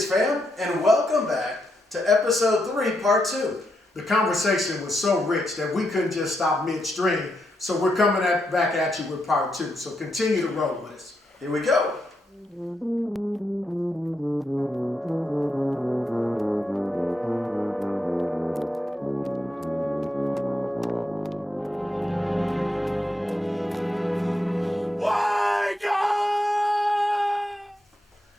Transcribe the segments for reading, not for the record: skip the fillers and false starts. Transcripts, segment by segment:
6 fam, and welcome back to episode 3, part 2. The conversation was so rich that we couldn't just stop midstream, so we're coming back at you with part 2. So continue to roll with us. Here we go.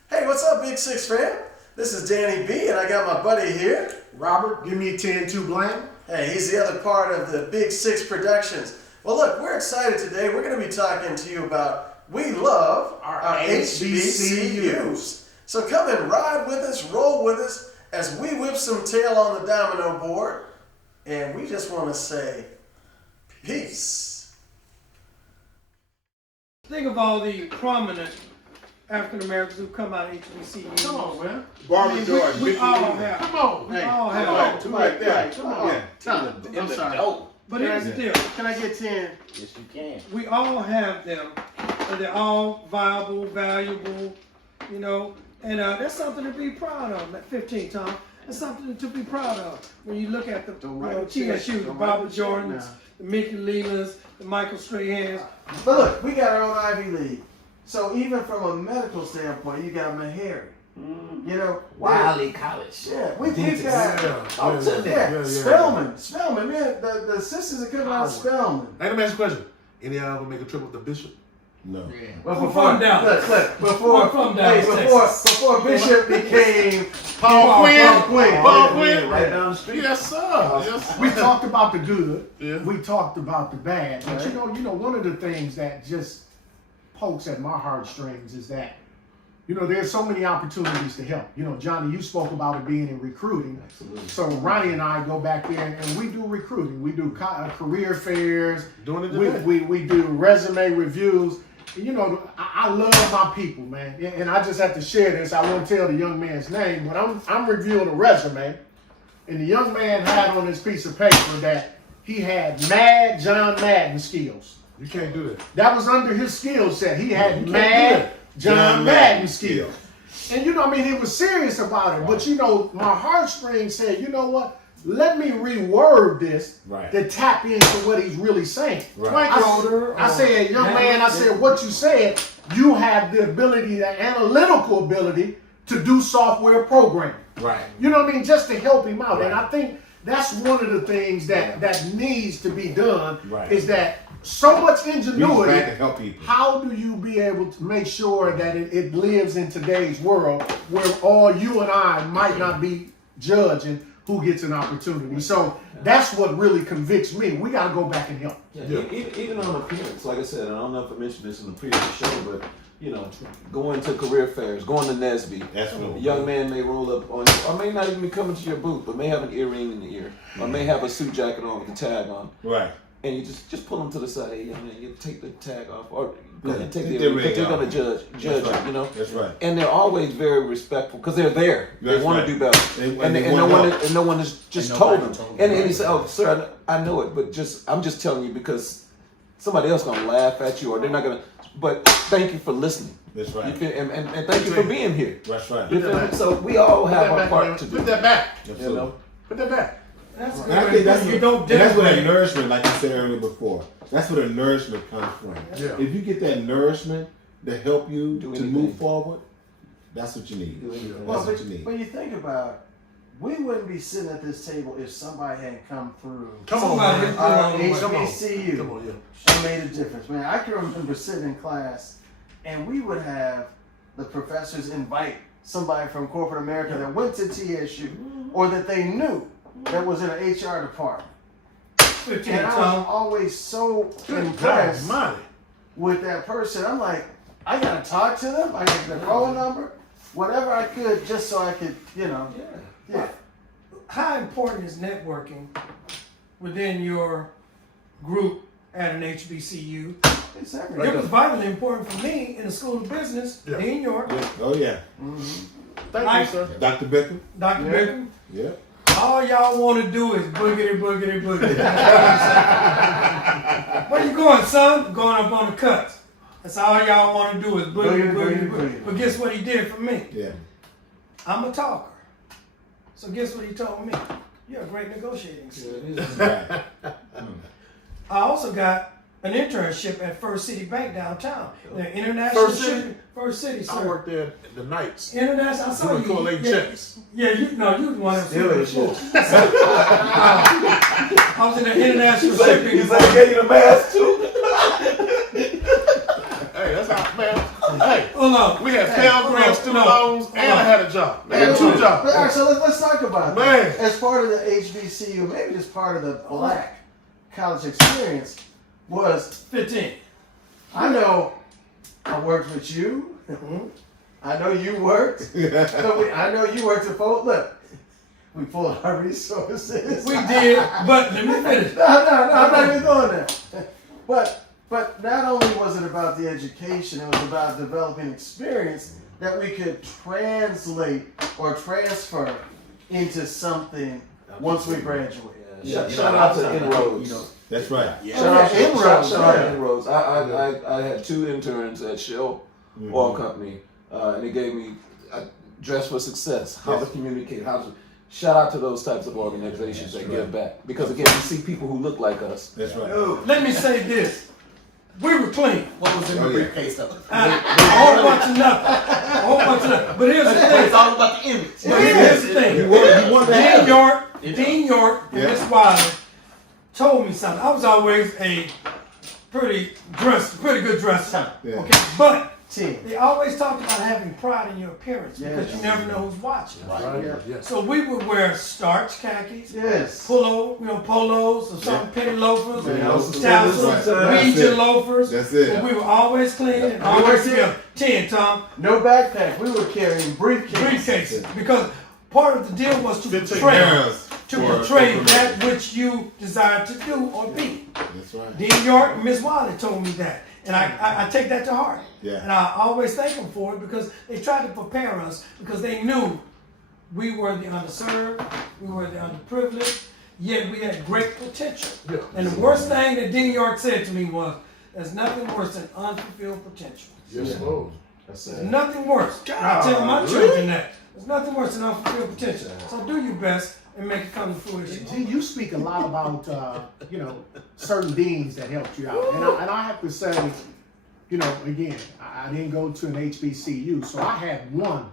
Hey, what's up, Big 6 fam? This is Danny B, and I got my buddy here. Robert, give me a 10-2 Blanton. Hey, he's the other part of the Big 6 Productions. Well, look, we're excited today. We're going to be talking to you about we love our HBCUs. So come and ride with us, roll with us, as we whip some tail on the domino board. And we just want to say peace. Think of all the prominent African Americans who come out of HBCU. Come on, man. Barbara Jordan. We all have. Come on. We Hey, all come have. on. Two right there. Come on. Yeah. I'm sorry. But here's the deal. Can I get 10? Yes, you can. We all have them, and they're all viable, valuable, you know. And that's something to be proud of. At 15, Tom, that's something to be proud of. When you look at the TSU, the Barbara Jordans, the Mickey Leelas, the Michael Strahans. But look, we got our own Ivy League. So even from a medical standpoint, you got Meharry. You know, Wiley College. yeah, we've got Spelman, man, the sisters that come out of Spelman. Hey, let me ask you a question. Any of y'all ever make a trip with the bishop? No. Well, I'm from Dallas. before Bishop became Paul Quinn. Right down the street. Yes, sir. Yes, sir. We talked about the good. Yeah. We talked about the bad. But Right. you know, one of the things that just pokes at my heartstrings is that, you know, there's so many opportunities to help. You know, Johnny, you spoke about it being in recruiting. Absolutely. So Ronnie and I go back there and we do recruiting. We do career fairs. Doing it today. We do resume reviews. And, you know, I love my people, man. And I just have to share this. I won't tell the young man's name, but I'm reviewing a resume. And the young man had on his piece of paper that he had John Madden skills. You can't do that. That was under his skill set. He had do John John Madden Madden skills. And you know, I mean, he was serious about it. But you know, my heartstrings said, you know what? Let me reword this to tap into what he's really saying. I said, young man, I said, what you said, you have the ability, the analytical ability to do software programming. Right. You know what I mean? Just to help him out. Right. And I think that's one of the things that needs to be done Right. is that so much Reach ingenuity. back and help people. How do you be able to make sure that it lives in today's world where all you and I might not be judging who gets an opportunity? So that's what really convicts me. We got to go back and help. Yeah. Even on appearance, like I said, I don't know if I mentioned this in the previous show, but you know, going to career fairs, going to Nesby. That's what A young man may roll up on you, or may not even be coming to your booth, but may have an earring in the ear, or may have a suit jacket on with a tag on. Right. And you just pull them to the side. Hey, young man, you take the tag off, or go ahead and take Take the the ring, ring they're gonna off. judge right. it, you know. That's right. And they're always very respectful because they're there. They That's want right. to do better. And they no want one help. and no one has just told them. And he said, "Oh, sir, I know it, but I'm just telling you because somebody else gonna laugh at you, or they're not gonna. But thank you for listening. That's right. You feel, and thank you for being here. That's right. You feel me? So we all have our part to do. Put that back. Absolutely. You know. Put that back. That's good. And I think that's, you don't that's where that denigrate. nourishment, like you said earlier before, that's where the nourishment comes from. Yeah. If you get that nourishment to help you Do to anything. move forward, that's what you need. Do anything. Well, That's what you need. but you think about it, we wouldn't be sitting at this table if somebody had come through Come on, Somebody man. hit our the wrong way. HBCU Come on, yeah. and made a difference. Man, I can remember sitting in class and we would have the professors invite somebody from corporate America that went to TSU or that they knew that was in an HR department. 15, And I was Tom. always so Good God impressed Almighty. with that person. I'm like, I gotta talk to them. I got their phone number, whatever I could, just so I could, you know. Yeah. How important is networking within your group at an HBCU? It's everything. It was vitally important for me in the School of Business, Yeah. Dean York, Yeah. Oh yeah. Thank Like- you, sir. Dr. Beckham. Dr. Yeah. Beckham. Yeah. All y'all want to do is boogity, boogity, boogity. Where you going, son? Going up on the cuts. That's all y'all want to do is boogity, boogity, boogity. But guess what he did for me? Yeah. I'm a talker. So guess what he told me? You're a great negotiating skill. I also got an internship at First City Bank downtown. The international First City, sir. I worked there the nights. International, I saw you. Collect checks. Yeah, you was one of Still them. ain't shit. I was in the international shipping. You say you gave you the mask too? Hey, that's how, man. Hey, Hold on. we had Pell Grant student loans, and I had a job. I had 2 All jobs. right, so let's talk about Man. that. As part of the HBCU, maybe just part of the black college experience was 15. I know I worked with you. I know you worked. I know you worked at Fold. Look, we pulled our resources. We did, but let me finish. No, I'm not even going there. But not only was it about the education, it was about developing experience that we could translate or transfer into something once we graduate. Shout out to Inroads. That's right. Shout out to Inroads. Shout out to Yeah. Inroads. I had 2 interns at Shell Oil Company, and they gave me Dress for Success, how to communicate, shout out to those types of organizations that give back. Because again, we see people who look like us. That's right. Let me say this. We were clean. What was in the briefcase though? A whole bunch of nothing. But here's the thing. It's all about the image. But here's the thing. Dean York and Miss Wiley told me something. I was always a pretty good dresser. Yeah. Okay, but Team. they always talked about having pride in your appearance because you never know who's watching. So we would wear starch khakis, Yes. polos or some penny loafers, Yeah. tassels, Right. Legion loafers. That's it. But we were always clean and always together. 10, Tom. No backpack. We were carrying briefcases. Because part of the deal was to portray that which you desire to do or be. That's right. Dean York and Miss Wiley told me that. And I take that to heart. Yeah. And I always thank them for it because they tried to prepare us because they knew we were the underserved, we were the underprivileged, yet we had great potential. Yeah. And the worst thing that Dean York said to me was, there's nothing worse than unfulfilled potential. Yes, Lord. There's nothing worse. And I tell my children that. There's nothing worse than unfulfilled potential. So do your best and make it come to fruition. Gee, you speak a lot about certain deans that helped you out, and I have to say, again, I didn't go to an HBCU, so I had one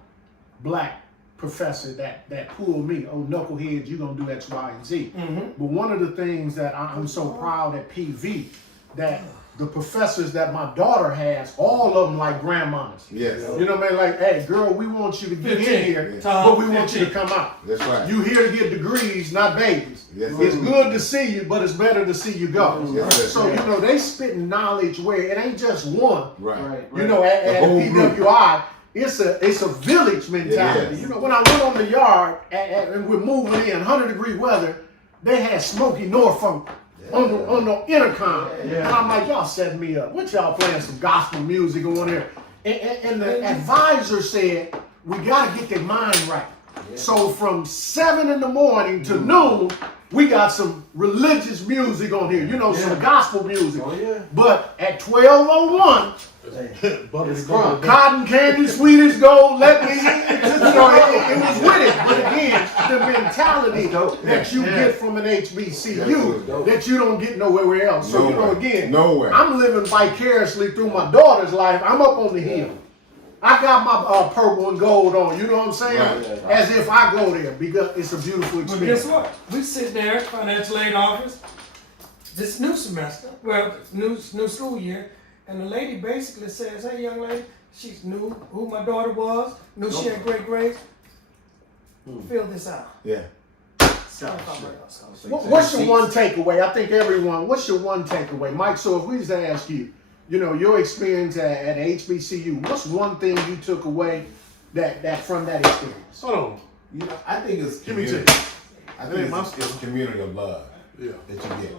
black professor that pulled me. Oh, knuckleheads, you're gonna do X, Y, and Z. But one of the things that I'm so proud at PV that the professors that my daughter has, all of them like grandmas. Yes. You know what I mean? Like, hey, girl, we want you to get 15. in here, Tom, but we want you to come out. That's right. You here to get degrees, not babies. Yes, It's sir. good to see you, but it's better to see you go. Yes, sir. So, they spitting knowledge where it ain't just one. Right. At whole group. PWI, it's a village mentality. It is. When I went on the yard and we're moving in 100-degree weather, they had Smokey Norfolk on the intercom. And I'm like, y'all setting me up. What y'all playing some gospel music on there? And the advisor said, we got to get their mind right. So from 7 in the morning to noon, we got some religious music on here, some gospel music. Oh, yeah. But at 12:01, It's cotton candy, sweet as gold, let me eat. It was with it. But again, the mentality that you get from an HBCU that you don't get nowhere else. So, Nowhere. I'm living vicariously through my daughter's life. I'm up on the hill. I got my purple and gold on, you know what I'm saying? Right. As if I go there because it's a beautiful But guess experience. what? We sit there, financial aid office, this new semester, new school year, and the lady basically says, hey, young lady, she knew who my daughter was, knew she had great grades. Fill this out. Yeah. What's your one takeaway? I think what's your one takeaway? Mike, so if we just ask you, your experience at HBCU, what's one thing you took away that from that experience? Hold on. I think it's Give me community. two. I think it's community of love Yeah. that you get.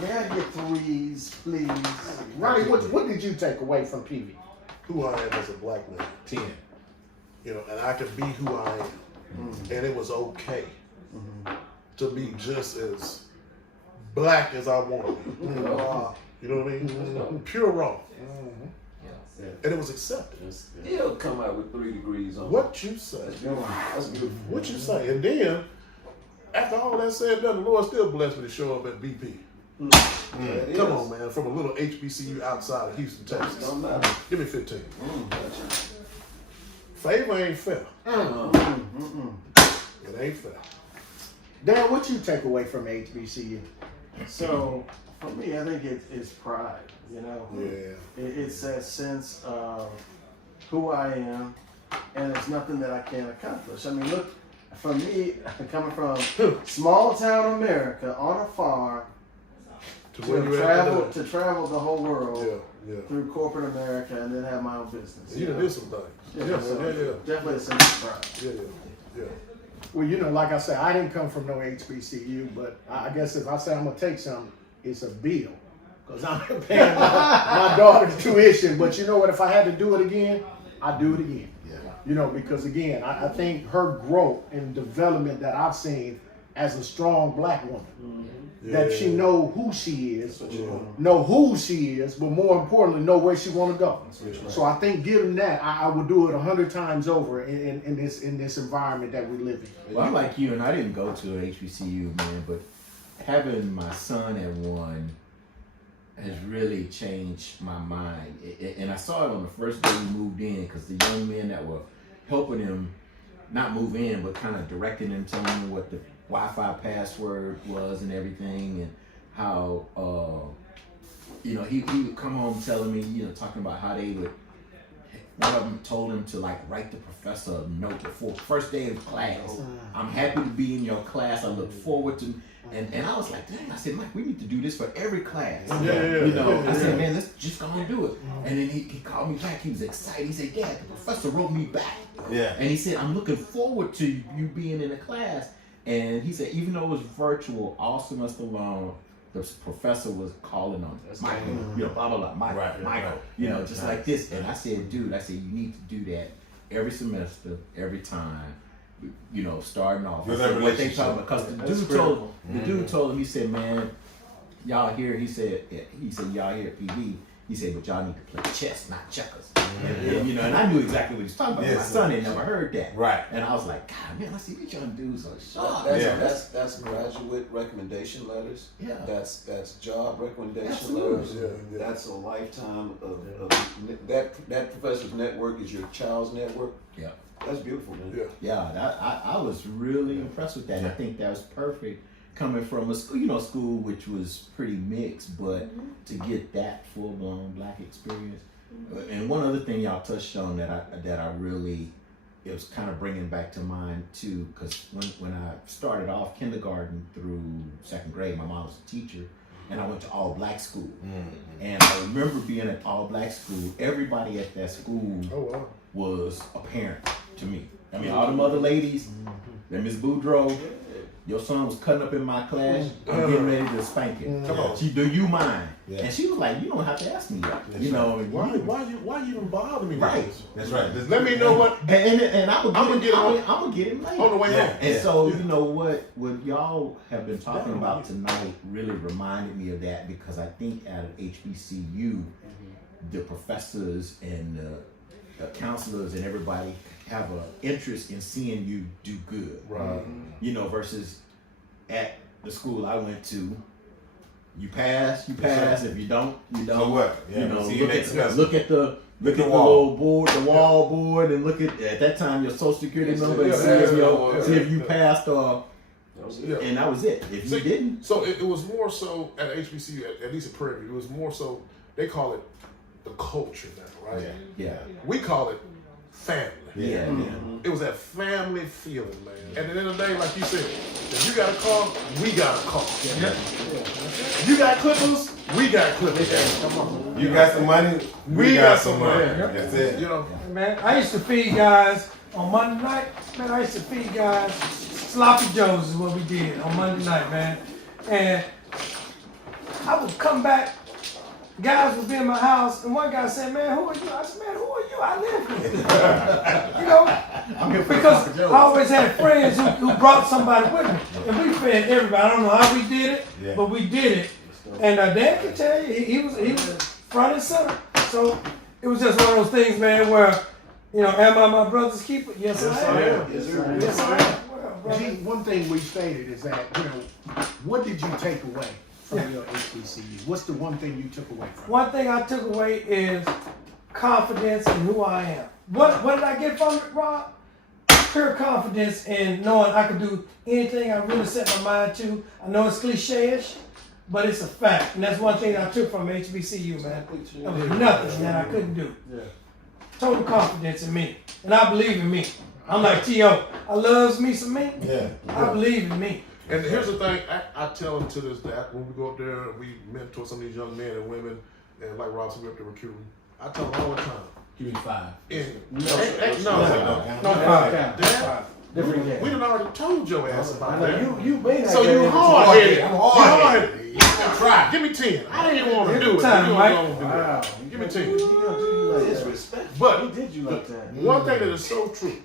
May I get 3s, please? Ronnie, what did you take away from PV? Who I am as a black man. 10. And I can be who I am. And it was okay to be just as black as I want to be. You know what I mean? Pure raw. and it was accepted. He'll come out with 3 degrees on What you say? That's beautiful. What you say? And then, after all that said and done, the Lord still blessed me to show up at BP. Come on, man. From a little HBCU outside of Houston, Texas. Don't matter. Give me 15. Favor ain't fair. It ain't fair. Dan, what you take away from HBCU? So for me, I think it's pride. You know, Yeah. It's that sense of who I am, and it's nothing that I can't accomplish. I mean, look, for me, coming from small town America on a farm to travel the whole world through corporate America and then have my own business. You done did some things. Definitely a sense of pride. Yeah. Well, you know, like I said, I didn't come from no HBCU, but I guess if I say I'm gonna take something, it's a bill, because I'm paying my daughter's tuition. But you know what? If I had to do it again, I'd do it again. Yeah. You know, because again, I think her growth and development that I've seen as a strong black woman, that she know who she is, know who she is, but more importantly, know where she want to go. So I think given that, I would do it 100 times over in this environment that we live in. Well, I'm like you, and I didn't go to a HBCU, man, but having my son at one has really changed my mind. And I saw it on the first day we moved in, because the young men that were helping him not move in, but kind of directing him, telling him what the Wi-Fi password was and everything, and how he would come home telling me, talking about how they would. One of them told him to write the professor a note before first day of class. I'm happy to be in your class. I look forward to. And I was like, dang, I said, Mike, we need to do this for every class. I said, man, let's just go and do it. And then he called me back. He was excited. He said, Dad, the professor wrote me back. Yeah. And he said, I'm looking forward to you being in the class. And he said, even though it was virtual, all semester long, the professor was calling on Michael, blah, blah, blah, Michael, just like this. And I said, dude, you need to do that every semester, every time. Starting off. I said, what they talking about? Because the dude told him, he said, man, y'all here, he said, y'all here at PD, he said, but y'all need to play chess, not checkers. And I knew exactly what he was talking about. My son had never heard that. Right. And I was like, God, man, I see these young dudes are sharp. That's graduate recommendation letters. Yeah. That's job recommendation letters. Yeah. That's a lifetime of that professor's network is your child's network. Yeah. That's beautiful, man. Yeah, I was really impressed with that. I think that was perfect coming from a school which was pretty mixed, but to get that full blown black experience. And one other thing y'all touched on that I really, it was kind of bringing back to mind too, because when I started off kindergarten through 2nd grade, my mom was a teacher, and I went to all black school. And I remember being at all black school. Everybody at that school was a parent to me. I mean, all them other ladies, and Miss Boudreaux, your son was cutting up in my class. I'm getting ready to spank him. Come on. Do you mind? Yeah. And she was like, you don't have to ask me that. Why you even bother me? Right. That's right. Just let me know what. And I'm gonna get him later. On the way home. And so you know what y'all have been talking about tonight really reminded me of that, because I think at HBCU, the professors and the counselors and everybody have an interest in seeing you do good. Right. Versus at the school I went to, you pass. If you don't, you don't. So what? Yeah, look at the little board, the wall board, and look at that time your social security number and see if you passed or. And that was it. If you didn't. So it was more so at HBCU, at least at Prairie View, it was more so, they call it the culture now, right? Yeah. We call it family. Yeah. It was that family feeling, man. And at the end of the day, like you said, if you got a car, we got a car. You got clippers, we got clippers. Come on. You got some money, we got some money. That's it. Man, I used to feed guys on Monday night. Man, I used to feed guys sloppy joes is what we did on Monday night, man. And I would come back. Guys would be in my house, and one guy said, man, who are you? I said, man, who are you? I live here. Because I always had friends who brought somebody with me. And we fed everybody. I don't know how we did it, but we did it. And Dan can tell you, he was front and center. So it was just one of those things, man, where, you know, am I my brother's keeper? Yes, I am. Yes, I am. Well, G, one thing we stated is that, you know, what did you take away from your HBCU? What's the one thing you took away from it? One thing I took away is confidence in who I am. What did I get from it, Rob? Pure confidence in knowing I can do anything I really set my mind to. I know it's cliche-ish, but it's a fact. And that's one thing I took from HBCU, man. There was nothing that I couldn't do. Total confidence in me. And I believe in me. I'm like T.O. I loves me some me. Yeah. I believe in me. And here's the thing, I tell them to this day, when we go up there and we mentor some of these young men and women, and like Rob said, we have to recruit them. I tell them all the time. Give me 5. No, Dad, we done already told your ass about that. So you hard-headed. I'm hard-headed. You can try. Give me 10. I ain't want to do it. You don't want to do it. Give me 10. Disrespect. But He did you like that. one thing that is so true,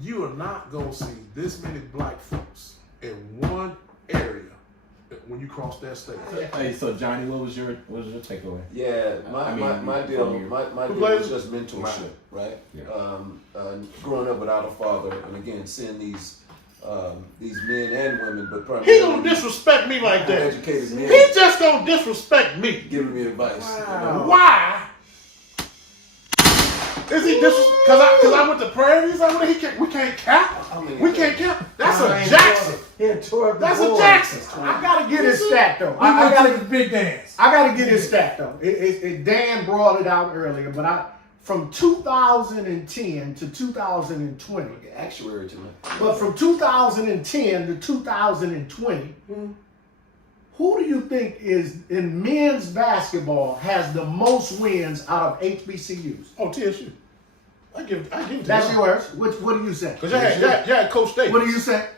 you are not going to see this many black folks in one area when you cross that state. Hey, so Johnny, what was your takeaway? Yeah, my deal was just mentorship, right? Yeah. Growing up without a father, and again, seeing these men and women, but primarily He don't disrespect me like that. educated men. He just don't disrespect me. Giving me advice. Wow. Why? Is he because I went to Prairie? He's like, we can't cap. We can't cap. That's a Jackson. That's a Jackson. I gotta get his stat though. I gotta get big dance. I gotta get his stat though. Dan brought it out earlier, but from 2010 to 2020. Actuary to me. But from 2010 to 2020, who do you think is in men's basketball has the most wins out of HBCUs? Oh, TSU. I give it to That's you. yours. What do you say? Because you had Coach Davis. What do you say?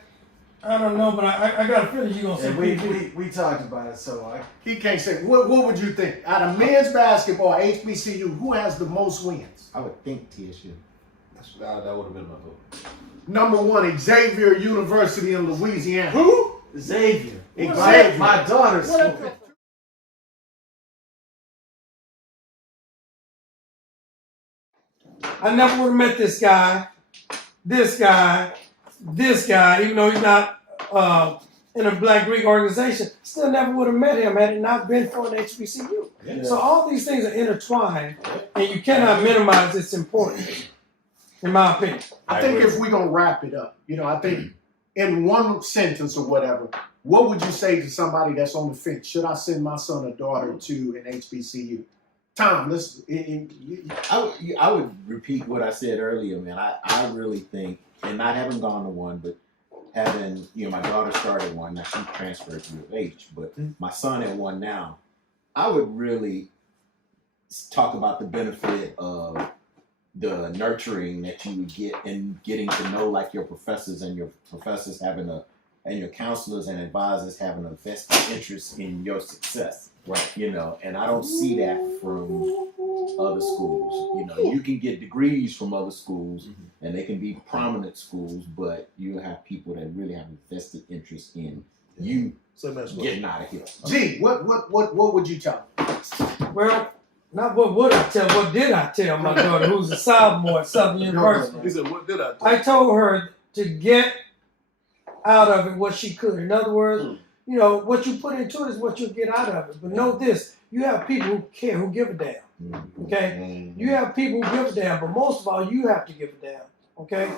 I don't know, but I got a feeling you're going to say we talked about it, so He can't say. What would you think? Out of men's basketball, HBCU, who has the most wins? I would think TSU. That would have been my vote. Number 1, Xavier University in Louisiana. Who? Xavier. Xavier. My daughter's school. I never would have met this guy, even though he's not in a Black Greek organization. Still never would have met him had it not been for an HBCU. Yeah. So all these things are intertwined, and you cannot minimize its importance, in my opinion. I think if we're going to wrap it up, I think in one sentence or whatever, what would you say to somebody that's on the fence? Should I send my son or daughter to an HBCU? Tom, I would repeat what I said earlier, man. I really think, and not having gone to one, but having, my daughter started one. Now she transferred to U of H, but my son at one now. I would really talk about the benefit of the nurturing that you would get in getting to know like your professors and your professors and your counselors and advisors having a vested interest in your success. Right. And I don't see that from other schools. You can get degrees from other schools and they can be prominent schools, but you have people that really have a vested interest in you getting out of here. Gee, what would you tell them? Well, not what would I tell, what did I tell my daughter, who's a sophomore at Southern University? He said, what did I tell? I told her to get out of it what she could. In other words, what you put into it is what you'll get out of it. But know this, you have people who care, who give a damn. Okay? You have people who give a damn, but most of all, you have to give a damn. Okay?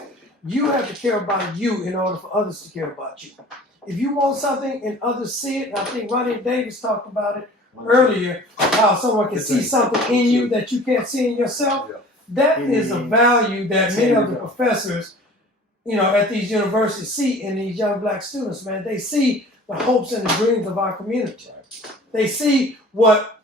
You have to care about you in order for others to care about you. If you want something and others see it, and I think Ronnie Davis talked about it earlier, how someone can see something in you that you can't see in yourself. That is a value that many of the professors, at these universities see in these young Black students, man. They see the hopes and the dreams of our community. They see what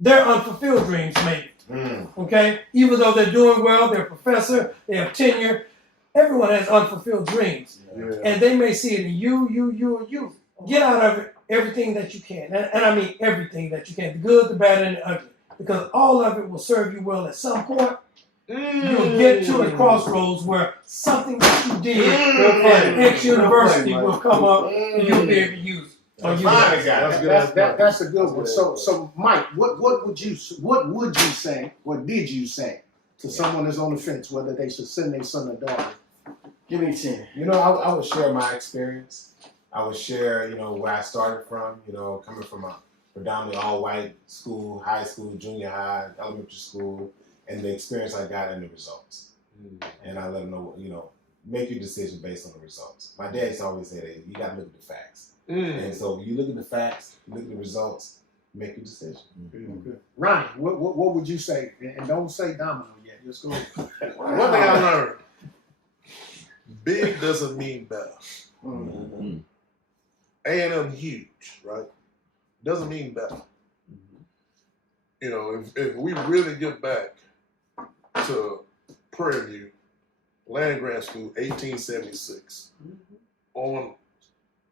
their unfulfilled dreams may be. Okay? Even though they're doing well, they're a professor, they have tenure, everyone has unfulfilled dreams. Yeah. And they may see it in you, and you. Get out of it everything that you can. And I mean everything that you can. The good, the bad, and the ugly. Because all of it will serve you well at some point. You'll get to a crossroads where something that you did at X University will come up and you'll be able to use it. That's That's a good one. So Mike, what would you say, or did you say to someone that's on the fence whether they should send their son or daughter? Give me 10. You know, I would share my experience. I would share, you know, where I started from, you know, coming from a predominantly all-white school, high school, junior high, elementary school, and the experience I got and the results. And I let them know, you know, make your decision based on the results. My dad's always said, hey, you got to look at the facts. And so you look at the facts, you look at the results, make your decision. Good. Ronnie, what would you say? And don't say domino yet. Just go. One thing I learned, big doesn't mean better. A&M huge, right? Doesn't mean better. You know, if we really get back to Prairie View, land grant school, 1876,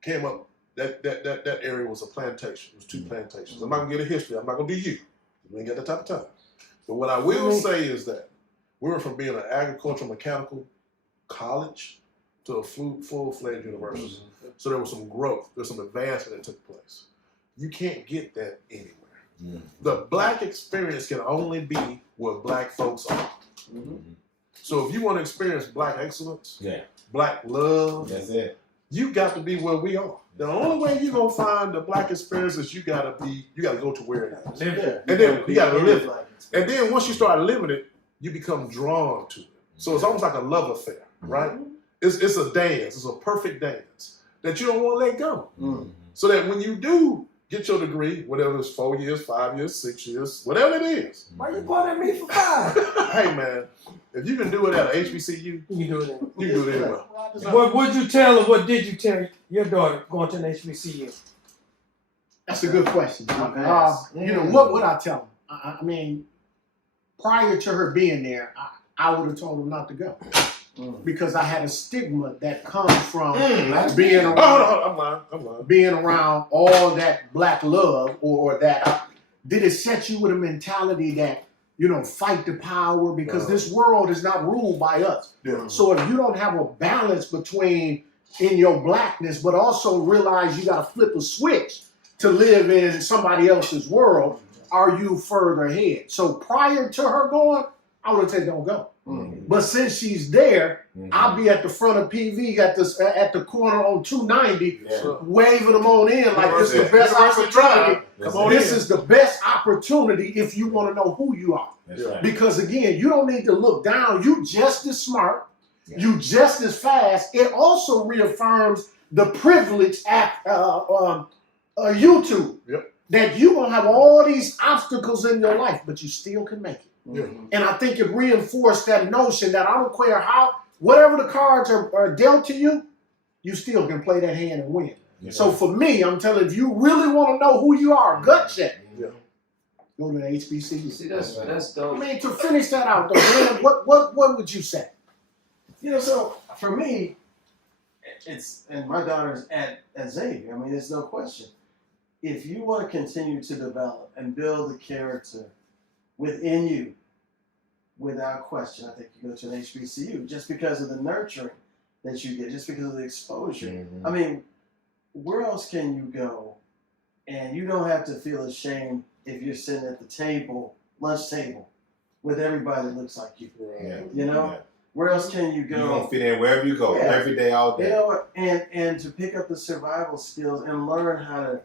came up. That area was a plantation. It was 2 plantations. I'm not gonna get a history. I'm not gonna do you. We ain't got that type of time. But what I will say is that we went from being an agricultural mechanical college to a full-fledged university. So there was some growth. There's some advancement that took place. You can't get that anywhere. The black experience can only be where black folks are. So if you want to experience black excellence, black love, that's it. You got to be where we are. The only way you're gonna find the black experience is you gotta go to where it is. And then you gotta live it. And then once you start living it, you become drawn to it. So it's almost like a love affair, right? It's a dance, it's a perfect dance that you don't want to let go. So that when you do get your degree, whatever it's 4 years, 5 years, 6 years, whatever it is. Why you pointing at me for 5? Hey man, if you can do it at an HBCU, you can do it anywhere. What would you tell or what did you tell your daughter going to an HBCU? That's a good question. You know, what would I tell them? I mean, prior to her being there, I would have told her not to go. Because I had a stigma that comes from being around, being around all that black love, or that did it set you with a mentality that, you know, fight the power, because this world is not ruled by us. So if you don't have a balance between in your blackness, but also realize you got to flip a switch to live in somebody else's world, are you further ahead? So prior to her going, I would have said don't go. But since she's there, I'll be at the front of PV at the corner on 290, waving them on in like this is the best opportunity. This is the best opportunity if you want to know who you are. Because again, you don't need to look down. You just as smart. You just as fast. It also reaffirms the privilege at YouTube. That you're going to have all these obstacles in your life, but you still can make it. And I think it reinforced that notion that I don't care whatever the cards are dealt to you, you still can play that hand and win. So for me, I'm telling you, if you really want to know who you are, gut check. Go to the HBCU. See, that's dope. I mean, to finish that out, though, man, what would you say? You know, so for me, and my daughter's at Xavier. I mean, there's no question. If you want to continue to develop and build the character within you, without question, I think you go to an HBCU just because of the nurturing that you get, just because of the exposure. I mean, where else can you go and you don't have to feel ashamed if you're sitting at the table, lunch table, with everybody that looks like you? You know? Where else can you go? You're going to fit in wherever you go, every day, all day. You know what? And to pick up the survival skills and learn how to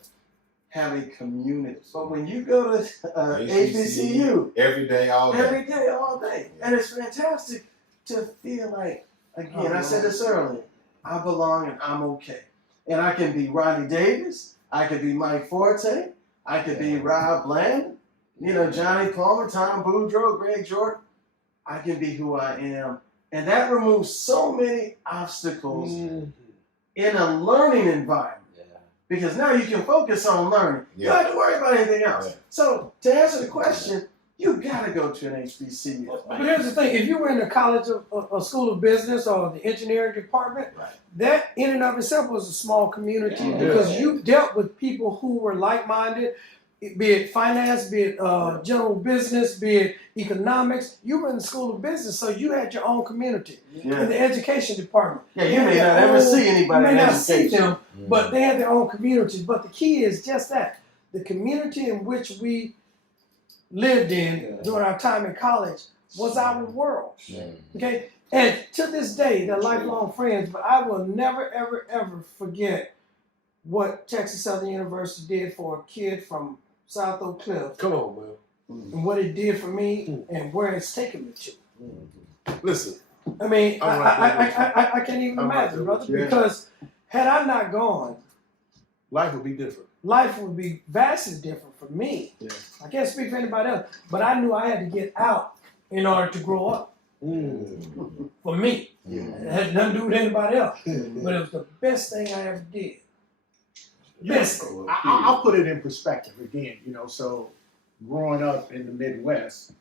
have a community. But when you go to HBCU, every day, all day. And it's fantastic to feel like, again, I said this earlier, I belong and I'm okay. And I can be Ronnie Davis, I could be Mike Forte, I could be Rob Blanton, you know, Johnny Palmer, Tom Boudreaux, Greg Jordan. I can be who I am. And that removes so many obstacles in a learning environment. Because now you can focus on learning. You don't have to worry about anything else. So to answer the question, you got to go to an HBCU. But here's the thing. If you were in the college of a school of business or the engineering department, that in and of itself was a small community because you dealt with people who were like-minded, be it finance, be it general business, be it economics. You were in the school of business, so you had your own community in the education department. Yeah, you may not ever see anybody You in may not education. see them, but they have their own communities. But the key is just that. The community in which we lived in during our time in college was our world. Okay? And to this day, they're lifelong friends, but I will never, ever, ever forget what Texas Southern University did for a kid from South Oak Cliff. Come on, man. And what it did for me and where it's taken me to. Listen. I mean, I can't even imagine, brother, because had I not gone, life would be different. Life would be vastly different for me. Yeah. I can't speak for anybody else, but I knew I had to get out in order to grow up. For me. It had nothing to do with anybody else. But it was the best thing I ever did. Best. I'll put it in perspective again, so growing up in the Midwest,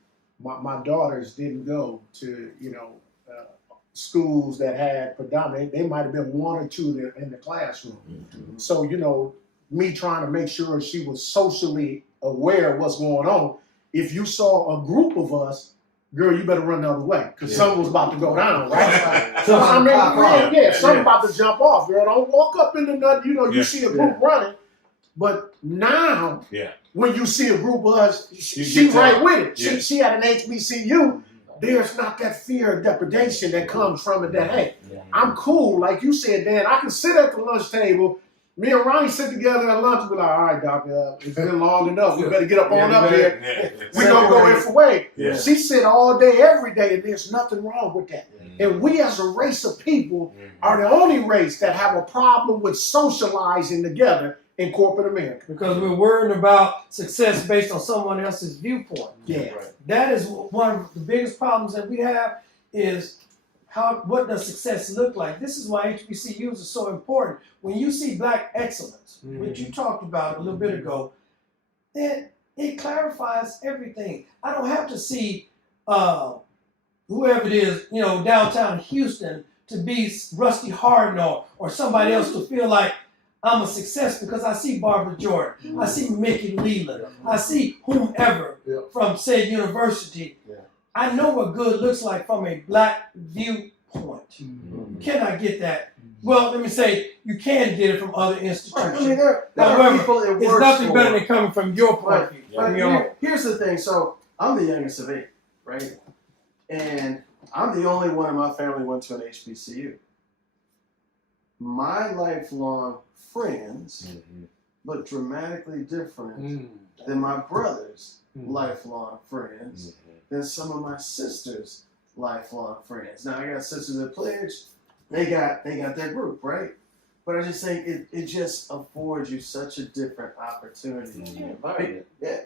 my daughters didn't go to, schools that had predominantly, they might have been one or two there in the classroom. So, me trying to make sure she was socially aware of what's going on. If you saw a group of us, girl, you better run the other way because something was about to go down, right? So I mean, something about to jump off, girl. Don't walk up into nothing. You see a group running, but now, when you see a group of us, she right with it. She at an HBCU. There's not that fear of depredation that comes from it. That hey, I'm cool, like you said, Dan. I can sit at the lunch table. Me and Ronnie sit together at lunch and be like, all right, doctor, it's been long enough. We better get up on up here. We gonna go in for way. She sit all day, every day, and there's nothing wrong with that. And we as a race of people are the only race that have a problem with socializing together in corporate America. Because we're worried about success based on someone else's viewpoint. That is one of the biggest problems that we have is what does success look like? This is why HBCUs are so important. When you see black excellence, which you talked about a little bit ago, then it clarifies everything. I don't have to see whoever it is, downtown Houston to be Rusty Hardin or somebody else to feel like I'm a success because I see Barbara Jordan, I see Mickey Leland, I see whomever from said university. I know what good looks like from a black viewpoint. You cannot get that. Well, let me say, you can get it from other institutions. I mean, there are people it works it's nothing for. better than coming from your point of view. Here's the thing. So I'm the youngest of 8, right? And I'm the only one in my family who went to an HBCU. My lifelong friends look dramatically different than my brother's lifelong friends, than some of my sister's lifelong friends. Now I got sisters that pledge, they got their group, right? But I just think it just affords you such a different opportunity.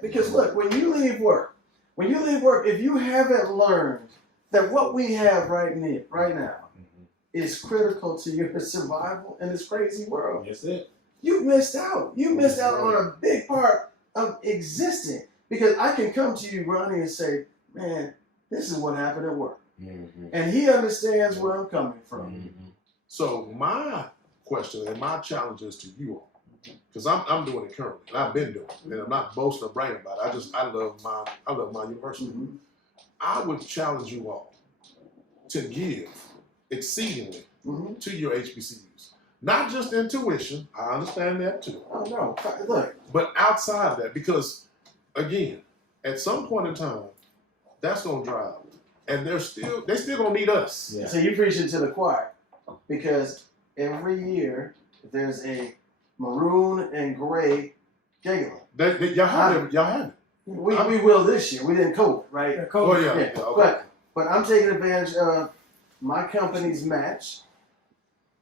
Because look, when you leave work, if you haven't learned that what we have right now is critical to your survival in this crazy world, you missed out. You missed out on a big part of existing. Because I can come to you, Ronnie, and say, man, this is what happened at work. And he understands where I'm coming from. So my question and my challenge is to you all, because I'm doing it currently, and I've been doing it, and I'm not boasting or bragging about it. I love my university. I would challenge you all to give exceedingly to your HBCUs. Not just in tuition, I understand that too. Oh no, look. But outside of that, because again, at some point in time, that's gonna drive. And they still gonna need us. So you preach it to the choir. Because every year there's a maroon and gray gala. Y'all have it. We will this year. We didn't COVID, right? Okay. But I'm taking advantage of my company's match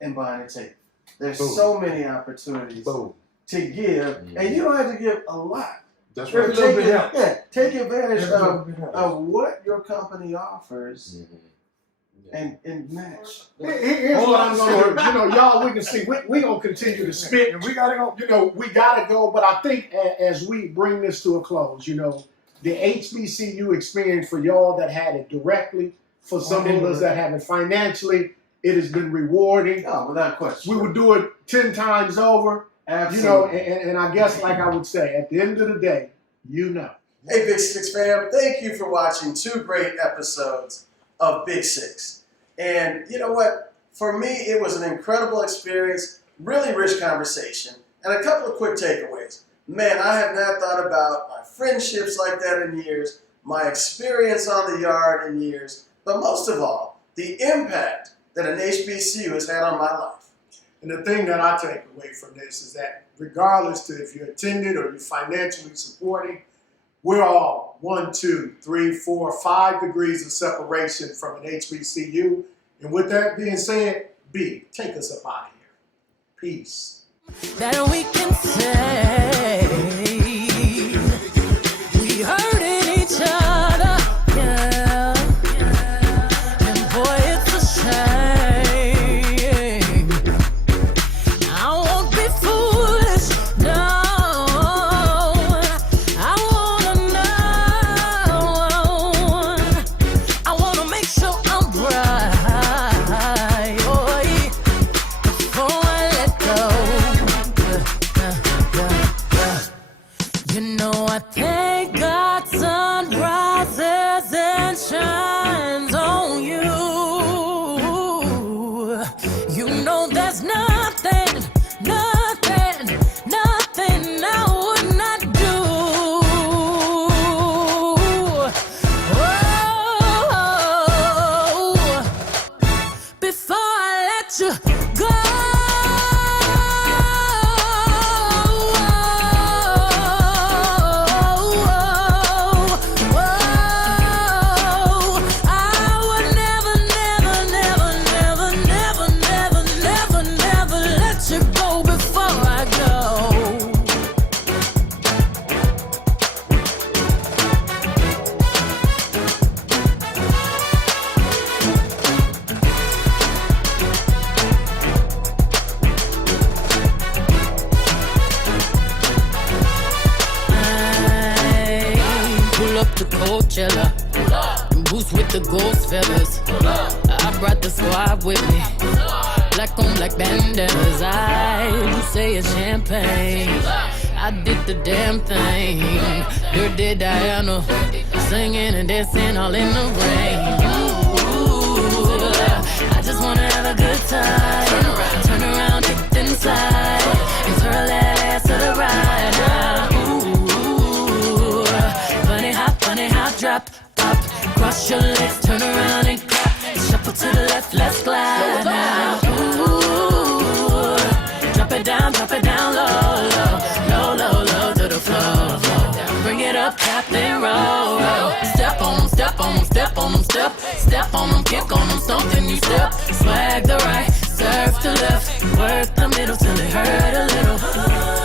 and buying a tape. There's so many opportunities to give, and you don't have to give a lot. That's right. Take advantage of what your company offers and match. Here's what I'm going to do. Y'all, we can see, we going to continue to spit, and we got to go. We got to go, but I think as we bring this to a close, the HBCU experience for y'all that had it directly, for some of us that have it financially, it has been rewarding. Oh, without question. We would do it 10 times over. Absolutely. And I guess, like I would say, at the end of the day, Hey, Big Six fam, thank you for watching 2 great episodes of Big Six. And you know what? For me, it was an incredible experience, really rich conversation, and a couple of quick takeaways. Man, I have not thought about my friendships like that in years, my experience on the yard in years, but most of all, the impact that an HBCU has had on my life. And the thing that I take away from this is that regardless to if you're attended or you're financially supporting, we're all 1, 2, 3, 4, 5 degrees of separation from an HBCU. And with that being said, B, take us up out of here. Peace. That we can say we hurting each other, yeah. And boy, it's a shame. I won't be foolish, no. I wanna know. I wanna make sure I'm right, boy, before I let go. You know I thank God sun rises and shines on you. You know there's nothing I would not do. Oh, before I let you go. Boots with the ghost feathers. I brought the squad with me. Black on black bandanas. You say it's champagne. I did the damn thing. Dirty Diana, singing and dancing all in the rain. Ooh, I just wanna have a good time. Turn around, get inside, and twirl that ass to the right now. Ooh, funny hop, drop. Cross your legs, turn around and clap. Shuffle to the left, let's glide now. Ooh, drop it down low, low, low, low to the floor. Bring it up, tap then roll. Step on them, step on them, step on them, step on them, kick on them, stomp then you step. Swag the right, serve to left, work the middle till it hurt a little.